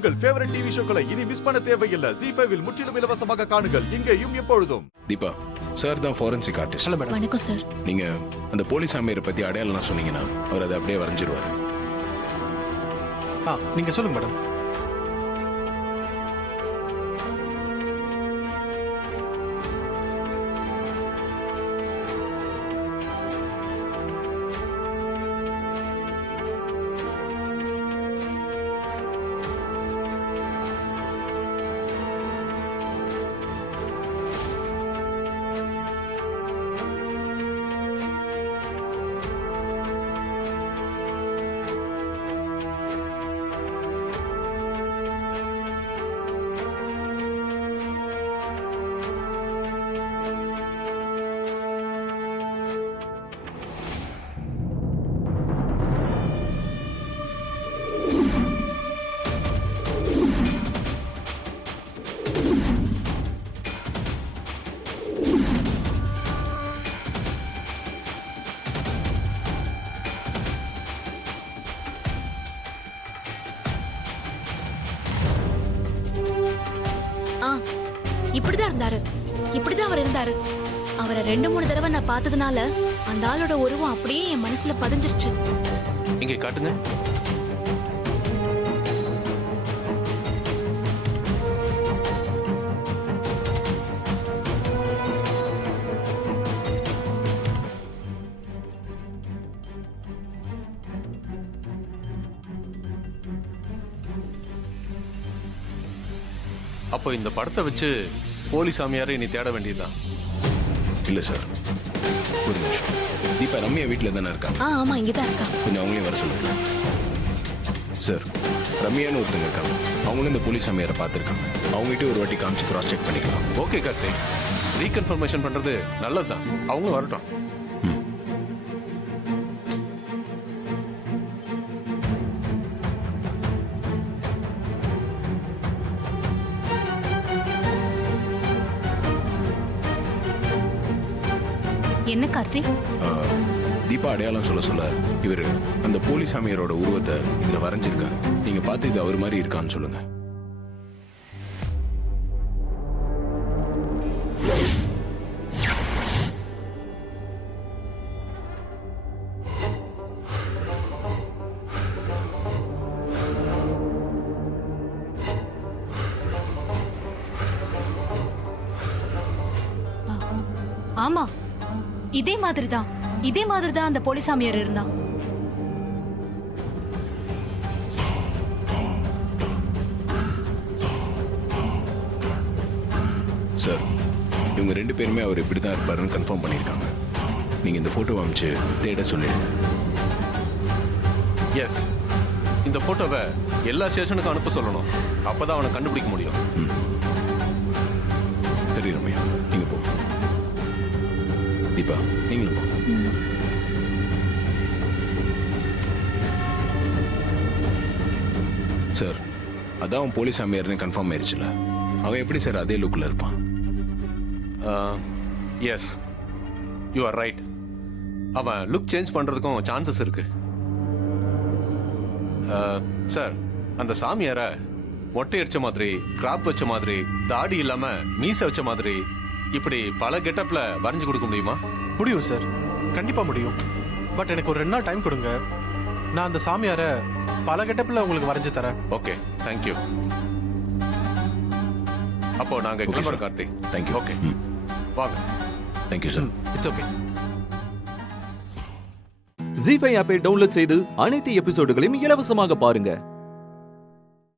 உங்கள் favourite TV ஷோக்களை இனி miss பண்ண தேவையில்லை. ZEE5 இல் முற்றிலும் இலவசமாக காணுங்கள். இங்கேயும் எப்பொழுதும். தீபா சார் தான் ஃபாரன்சிக் ஆர்டிஸ்ட். Hello madam. வணக்கம் சார். நீங்க அந்த போலீஸ் ஆமையரை பத்தி அடையாளம் சொன்னீங்கன்னா அவர் அதை அப்படியே வரைஞ்சிருவாரு. நீங்க சொல்லுங்க மேடம். இப்படிதான் அவர் இருந்தாரு. அவரை 2-3 தடவை நான் பார்த்ததுனால அந்த ஆளோட உருவம் அப்படியே என் மனசுல பதிஞ்சிருச்சு. இங்க காட்டுங்க. அப்போ இந்த படத்தை வச்சு போலீஸ் சாமியாரை நீ தேட வேண்டியதுதான். இல்ல சார், ஒரு நிமிஷம். தீபா ரம்யா வீட்டில் தானே இருக்காங்க? ஆமா, இங்கதான் இருக்கா. கொஞ்சம் அவங்களையும் வர சொல்லுங்க சார். ரம்யான்னு ஒருத்தங்க இருக்காங்க, அவங்களும் இந்த போலீஸ் சாமியாரை பார்த்துருக்காங்க. அவங்ககிட்ட ஒரு வாட்டி காமிச்சு கிராஸ் செக் பண்ணிக்கலாம். ஓகே கார்த்திக், ரீகன்ஃபர்மேஷன் பண்றது நல்லதுதான். அவங்க வரட்டும். என்ன கார்த்திக்? தீபா அடையாளம் சொல்ல இவரு அந்த போலீஸ் சாமியாரோட உருவத்தை இதுல வரைஞ்சிருக்காரு. நீங்க பார்த்து இது அவர் மாதிரி இருக்கான்னு சொல்லுங்க. ஆமா, இதே மாதிரிதான் அந்த போலீசாமியார் இருந்தா. சார், இவங்க 2 பேருமே அவர் இப்படிதான் இருப்பாருன்னு கன்ஃபார்ம் பண்ணியிருக்காங்க. நீங்க இந்த போட்டோ அமைச்சு தேட சொல்லிடுங்க. எஸ், இந்த போட்டோவை எல்லா ஸ்டேஷனுக்கும் அனுப்ப சொல்லணும். அப்பதான் அவனை கண்டுபிடிக்க முடியும். சரி ரம்யா, நீங்க போ. தீபா நீங்களும் போ. சார், அதான் அவன் போலீஸ் சாமியார்னு கன்ஃபார்ம் ஆயிடுச்சுல, அவன் எப்படி சார் அதே லுக்கில் இருப்பான்? Yes, you are right. அவன் லுக் சேஞ்ச் பண்றதுக்கும் சான்சஸ் இருக்கு. சார், அந்த சாமியாரை மொட்டை அடிச்ச மாதிரி, கிராப் வச்ச மாதிரி, தாடி இல்லாம மீசை வச்ச மாதிரி, இப்படி பல கெட்டப்ல வரைஞ்சு கொடுக்க முடியுமா? முடியும் சார், கண்டிப்பா முடியும். பட் எனக்கு ஒரு 2 நாள் டைம் கொடுங்க. நான் அந்த சாமியாரை பல கெட்டப்ல உங்களுக்கு வரைஞ்சு தரேன். Okay, thank you. அப்போ நாங்க கிளம்புறோம் கார்த்திக். தேங்க்யூ. ஓகே, வாங்க. Thank you sir. It's okay. ZEE5 ஆப்பை டவுன்லோட் செய்து அனைத்து எபிசோடுகளையும் இலவசமாக பாருங்க.